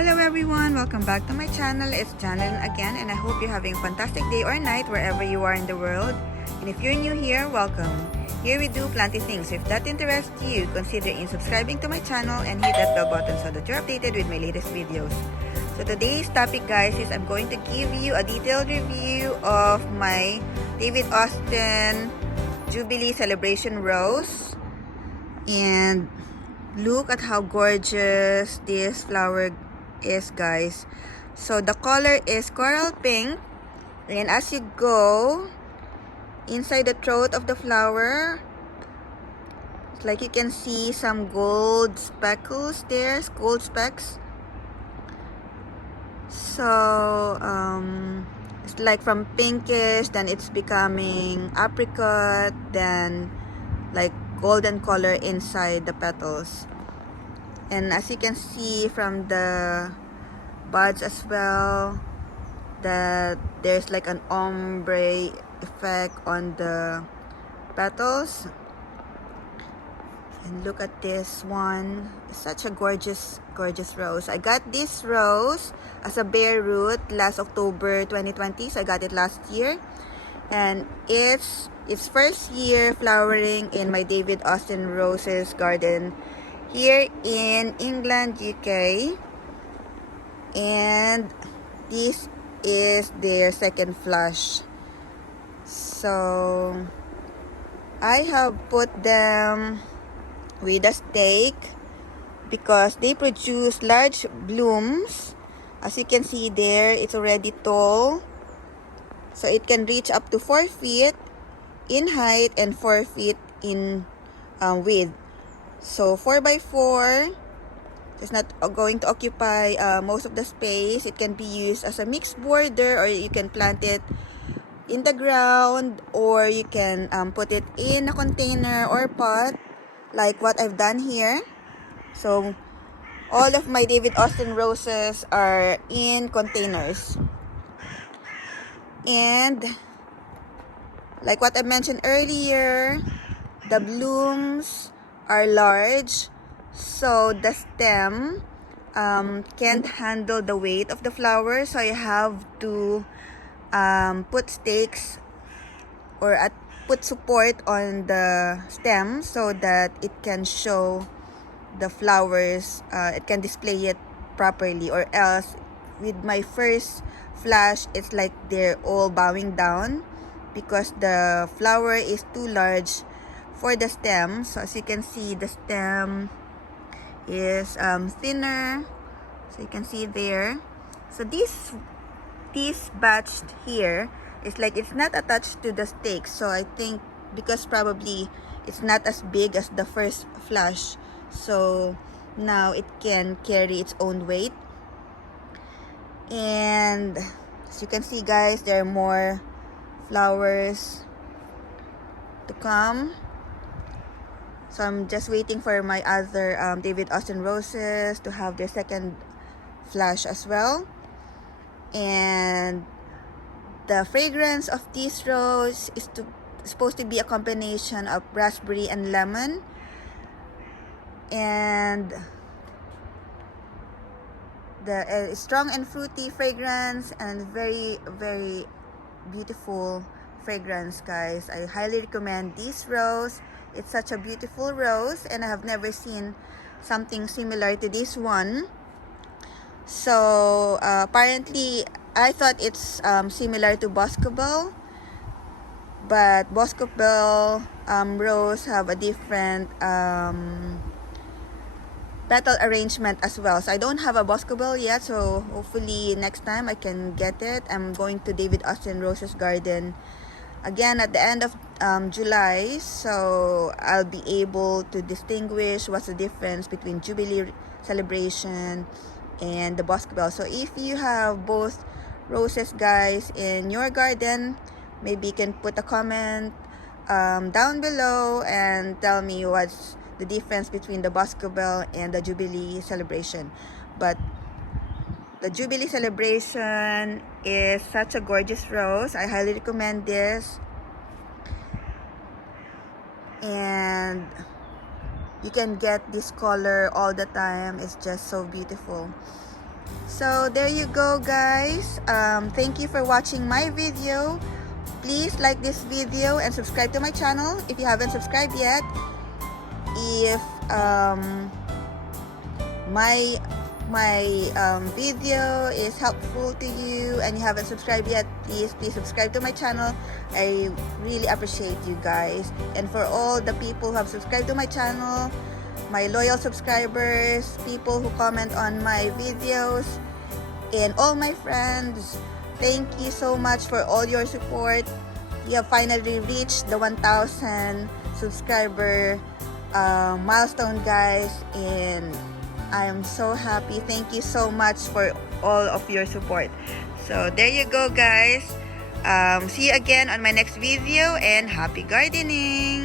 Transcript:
Hello everyone, welcome back to my channel. It's Jasmine again, and I hope you're having a fantastic day or night wherever you are in the world. And if you're new here, welcome. Here we do plenty things. So if that interests you, consider subscribing to my channel and hit that bell button so that you're updated with my latest videos. So today's topic, guys, is I'm going to give you a detailed review of my David Austin Jubilee Celebration Rose. And look at how gorgeous this flower is, guys. So the color is coral pink, and as you go inside the throat of the flower, it's like you can see some gold speckles there, gold specks. So it's like from pinkish, then it's becoming apricot, then like golden color inside the petals. And as you can see from the buds as well, that there's like an ombre effect on the petals. And look at this one. It's such a gorgeous rose. I got this rose as a bare root last October 2020, so I got it last year. And it's its first year flowering in my David Austin Roses garden here in England, UK. And this is their second flush. So I have put them with a stake because they produce large blooms. As you can see there, it's already tall. So it can reach up to 4 feet in height and 4 feet in width. So 4 by 4, it's not going to occupy most of the space. It can be used as a mixed border, or you can plant it in the ground, or you can put it in a container or pot like what I've done here. So all of my David Austin roses are in containers. And like what I mentioned earlier, the blooms are large, so the stem can't handle the weight of the flower, so you have to put stakes or put support on the stem so that it can show the flowers, it can display it properly. Or else with my first flash, it's like they're all bowing down because the flower is too large for the stem. So as you can see, the stem is thinner, so you can see there. So this batch here is like it's not attached to the stake, so I think because probably it's not as big as the first flush, so now it can carry its own weight. And as you can see, guys, there are more flowers to come. So I'm just waiting for my other David Austin roses to have their second flush as well. And the fragrance of this rose is supposed to be a combination of raspberry and lemon. And the strong and fruity fragrance, and very beautiful fragrance, guys. I highly recommend this rose. It's such a beautiful rose, and I have never seen something similar to this one. So apparently I thought it's similar to Boscobel, but Boscobel rose have a different petal arrangement as well. So I don't have a Boscobel yet, so hopefully next time I can get it. I'm going to David Austin Roses garden again at the end of July, so I'll be able to distinguish what's the difference between Jubilee Celebration and the Boscobel. So if you have both roses, guys, in your garden, maybe you can put a comment down below and tell me what's the difference between the Boscobel and the Jubilee Celebration. But the Jubilee Celebration is such a gorgeous rose. I highly recommend this. And you can get this color all the time. It's just so beautiful. So there you go, guys. Thank you for watching my video. Please like this video and subscribe to my channel if you haven't subscribed yet. If my video is helpful to you and you haven't subscribed yet, please subscribe to my channel. I really appreciate you guys. And for all the people who have subscribed to my channel, my loyal subscribers, people who comment on my videos, and all my friends, thank you so much for all your support. We have finally reached the 1,000 subscriber milestone, guys, and I am so happy. Thank you so much for all of your support. So there you go, guys. See you again on my next video, and happy gardening.